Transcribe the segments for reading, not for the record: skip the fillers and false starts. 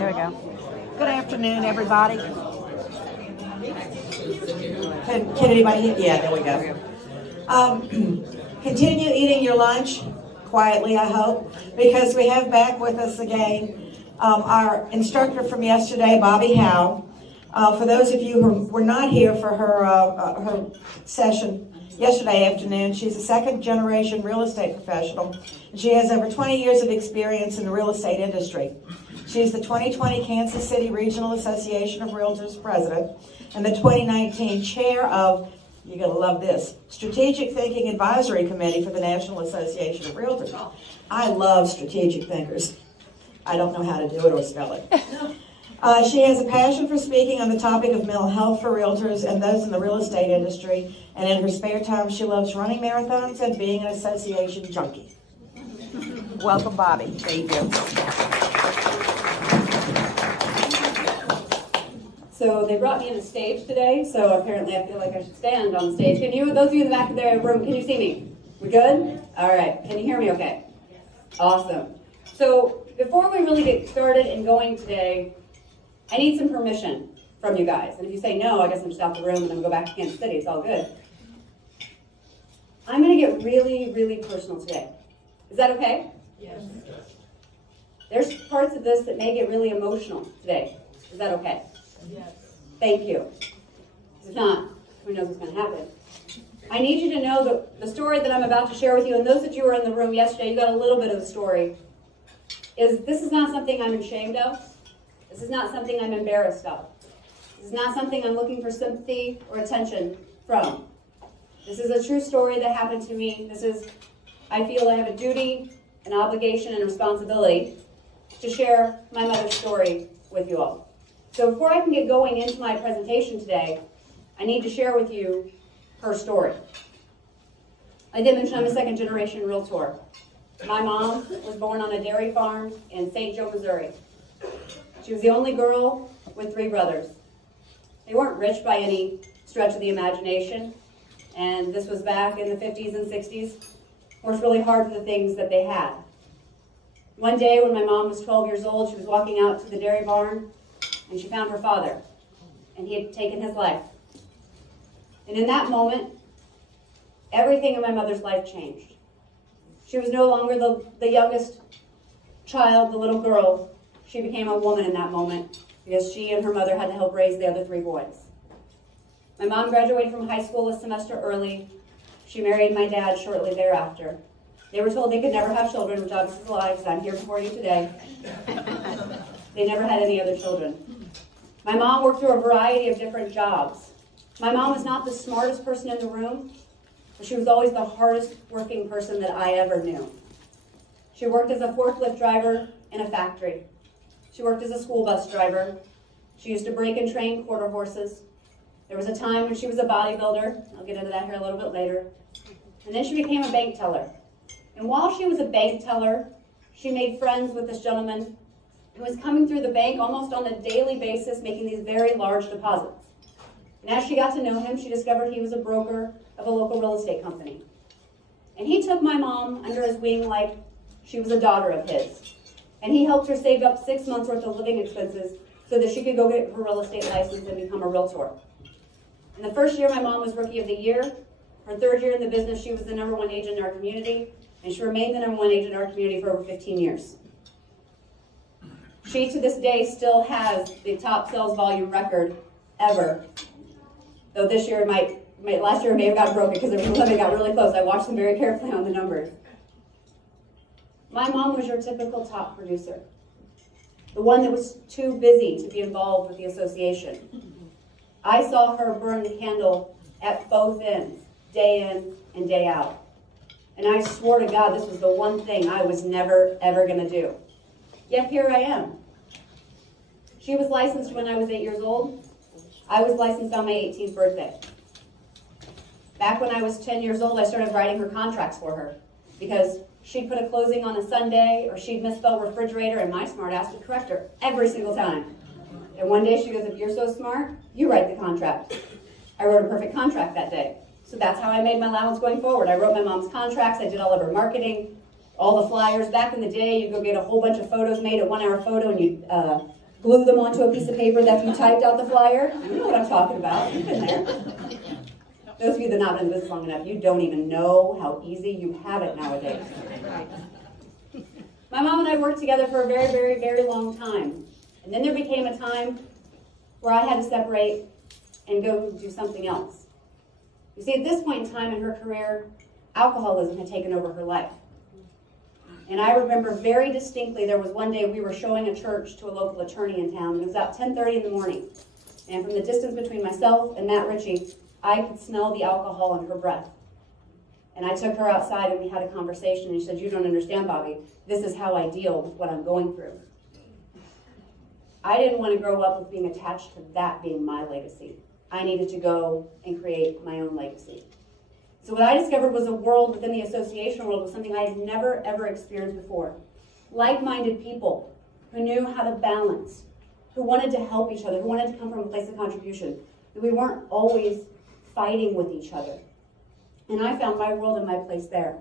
afternoon. There we go. Good afternoon, everybody. Can anybody hear? Yeah, there we go. Continue eating your lunch quietly, I hope, because we have back with us again our instructor from yesterday, Bobbi Howe. For those of you who were not here for her session yesterday afternoon, she's a second-generation real estate professional, and she has over 20 years of experience in the real estate industry. She's the 2020 Kansas City Regional Association of Realtors President and the 2019 Chair of, you're going to love this, Strategic Thinking Advisory Committee for the National Association of Realtors. I love strategic thinkers. I don't know how to do it or spell it. She has a passion for speaking on the topic of mental health for realtors and those in the real estate industry, and in her spare time she loves running marathons and being an association junkie. Welcome, Bobbi. Thank you. So they brought me on the stage today, so apparently I feel like I should stand on the stage. Can you, those of you in the back of the room, can you see me? We good? All right. Can you hear me okay? Awesome. So before we really get started and going today, I need some permission from you guys. And if you say no, I guess I'm just out the room and I'm going to go back to Kansas City. It's all good. I'm going to get really, really personal today. Is that okay? Yes. There's parts of this that may get really emotional today. Is that okay? Yes. Thank you. If not, who knows what's going to happen. I need you to know that the story that I'm about to share with you, and those of you who were in the room yesterday, you got a little bit of the story, this is not something I'm ashamed of. This is not something I'm embarrassed of. This is not something I'm looking for sympathy or attention from. This is a true story that happened to me. I feel I have a duty, an obligation, and a responsibility to share my mother's story with you all. So before I can get going into my presentation today, I need to share with you her story. I did mention I'm a second-generation realtor. My mom was born on a dairy farm in St. Joe, Missouri. She was the only girl with 3 brothers. They weren't rich by any stretch of the imagination, and this was back in the 50s and 60s. Worked really hard for the things that they had. One day when my mom was 12 years old, she was walking out to the dairy barn, and she found her father, and he had taken his life. And in that moment, everything in my mother's life changed. She was no longer the youngest child, the little girl. She became a woman in that moment because she and her mother had to help raise the other 3 boys. My mom graduated from high school a semester early. She married my dad shortly thereafter. They were told they could never have children, which obviously is a lie because I'm here before you today. They never had any other children. My mom worked through a variety of different jobs. My mom was not the smartest person in the room, but she was always the hardest working person that I ever knew. She worked as a forklift driver in a factory. She worked as a school bus driver. She used to break and train quarter horses. There was a time when she was a bodybuilder. I'll get into that here a little bit later. And then she became a bank teller. And while she was a bank teller, she made friends with this gentleman who was coming through the bank almost on a daily basis, making these very large deposits. And as she got to know him, she discovered he was a broker of a local real estate company. And he took my mom under his wing like she was a daughter of his. And he helped her save up 6 months worth of living expenses so that she could go get her real estate license and become a realtor. In the first year, my mom was Rookie of the Year. Her 3rd year in the business, she was the #1 agent in our community, and she remained the #1 agent in our community for over 15 years. She, to this day, still has the top sales volume record ever. Though this year last year it may have got broken because the limit got really close. I watched them very carefully on the numbers. My mom was your typical top producer. The one that was too busy to be involved with the association. I saw her burn the candle at both ends, day in and day out. And I swore to God this was the one thing I was never, ever going to do. Yet here I am. She was licensed when I was 8 years old. I was licensed on my 18th birthday. Back when I was 10 years old, I started writing her contracts for her because she'd put a closing on a Sunday or she'd misspell refrigerator and my smart ass would correct her every single time. And one day she goes, if you're so smart, you write the contract. I wrote a perfect contract that day. So that's how I made my allowance going forward. I wrote my mom's contracts. I did all of her marketing, all the flyers. Back in the day, you'd go get a whole bunch of photos made, a 1-hour photo, and you'd glue them onto a piece of paper that you typed out the flyer. You know what I'm talking about. You've been there. Those of you that have not been in business long enough, you don't even know how easy you have it nowadays. My mom and I worked together for a very, very, very long time. And then there became a time where I had to separate and go do something else. You see, at this point in time in her career, alcoholism had taken over her life. And I remember very distinctly, there was one day we were showing a church to a local attorney in town. It was about 10:30 in the morning. And from the distance between myself and Matt Ritchie, I could smell the alcohol in her breath. And I took her outside and we had a conversation, and she said, "You don't understand, Bobbi. This is how I deal with what I'm going through." I didn't want to grow up with being attached to that being my legacy. I needed to go and create my own legacy. So what I discovered was a world within the association world was something I had never, ever experienced before. Like-minded people who knew how to balance, who wanted to help each other, who wanted to come from a place of contribution, that we weren't always fighting with each other. And I found my world and my place there.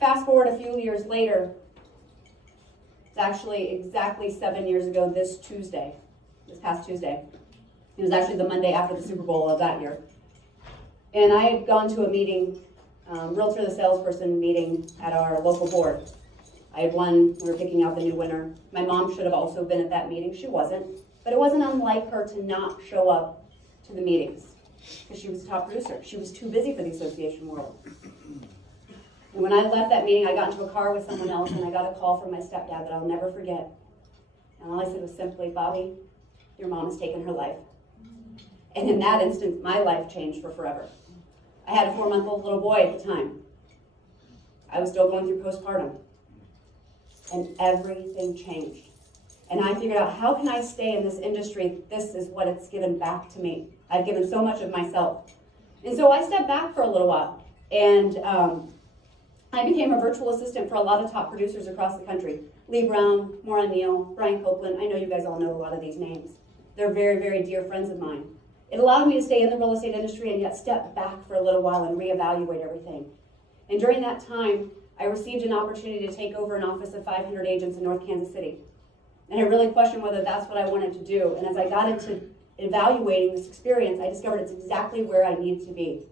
Fast forward a few years later, it's actually exactly 7 years ago this past Tuesday. It was actually the Monday after the Super Bowl of that year. And I had gone to a meeting, Realtor the Salesperson meeting at our local board. I had won, we were picking out the new winner. My mom should have also been at that meeting. She wasn't. But it wasn't unlike her to not show up to the meetings because she was a top producer. She was too busy for the association world. And when I left that meeting, I got into a car with someone else, and I got a call from my stepdad that I'll never forget. And all I said was simply, "Bobbi, your mom has taken her life." And in that instant, my life changed for forever. I had a 4-month-old little boy at the time. I was still going through postpartum. And everything changed. And I figured out, how can I stay in this industry? This is what it's given back to me. I've given so much of myself. And so I stepped back for a little while. And I became a virtual assistant for a lot of top producers across the country. Lee Brown, Maura Neal, Brian Copeland. I know you guys all know a lot of these names. They're very, very dear friends of mine. It allowed me to stay in the real estate industry and yet step back for a little while and reevaluate everything. And during that time, I received an opportunity to take over an office of 500 agents in North Kansas City. And I really questioned whether that's what I wanted to do. And as I got into evaluating this experience, I discovered it's exactly where I needed to be.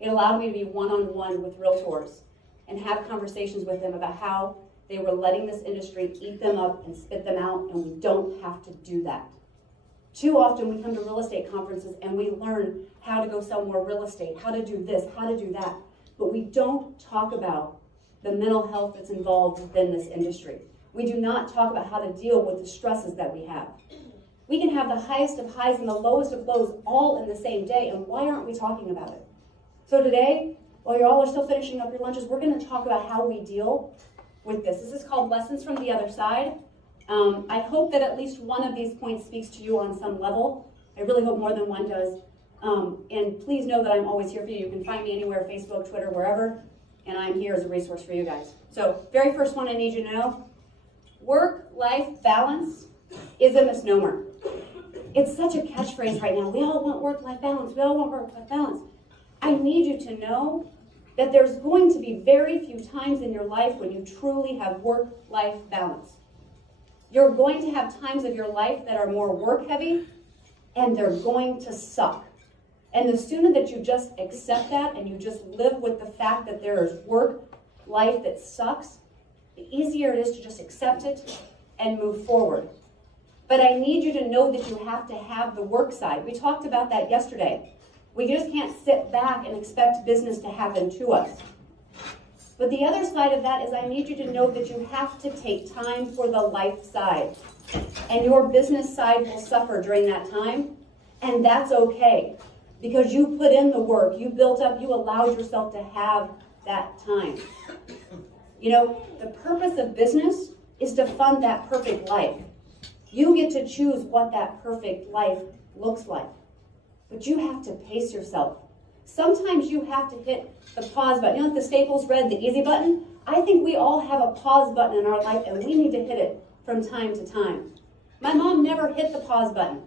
It allowed me to be one-on-one with realtors and have conversations with them about how they were letting this industry eat them up and spit them out, and we don't have to do that. Too often we come to real estate conferences and we learn how to go sell more real estate, how to do this, how to do that, but we don't talk about the mental health that's involved within this industry. We do not talk about how to deal with the stresses that we have. We can have the highest of highs and the lowest of lows all in the same day, and why aren't we talking about it? So today, while you all are still finishing up your lunches, we're going to talk about how we deal with this. This is called Lessons from the Other Side. I hope that at least one of these points speaks to you on some level. I really hope more than one does. And please know that I'm always here for you. You can find me anywhere, Facebook, Twitter, wherever, and I'm here as a resource for you guys. So, very first one I need you to know, work-life balance is a misnomer. It's such a catchphrase right now. We all want work-life balance. We all want work-life balance. I need you to know that there's going to be very few times in your life when you truly have work-life balance. You're going to have times of your life that are more work-heavy, and they're going to suck. And the sooner that you just accept that and you just live with the fact that there is work life that sucks, the easier it is to just accept it and move forward. But I need you to know that you have to have the work side. We talked about that yesterday. We just can't sit back and expect business to happen to us. But the other side of that is I need you to know that you have to take time for the life side. And your business side will suffer during that time, and that's okay. Because you put in the work, you built up, you allowed yourself to have that time. You know, the purpose of business is to fund that perfect life. You get to choose what that perfect life looks like. But you have to pace yourself. Sometimes you have to hit the pause button. You know, like the Staples read, the easy button? I think we all have a pause button in our life, and we need to hit it from time to time. My mom never hit the pause button.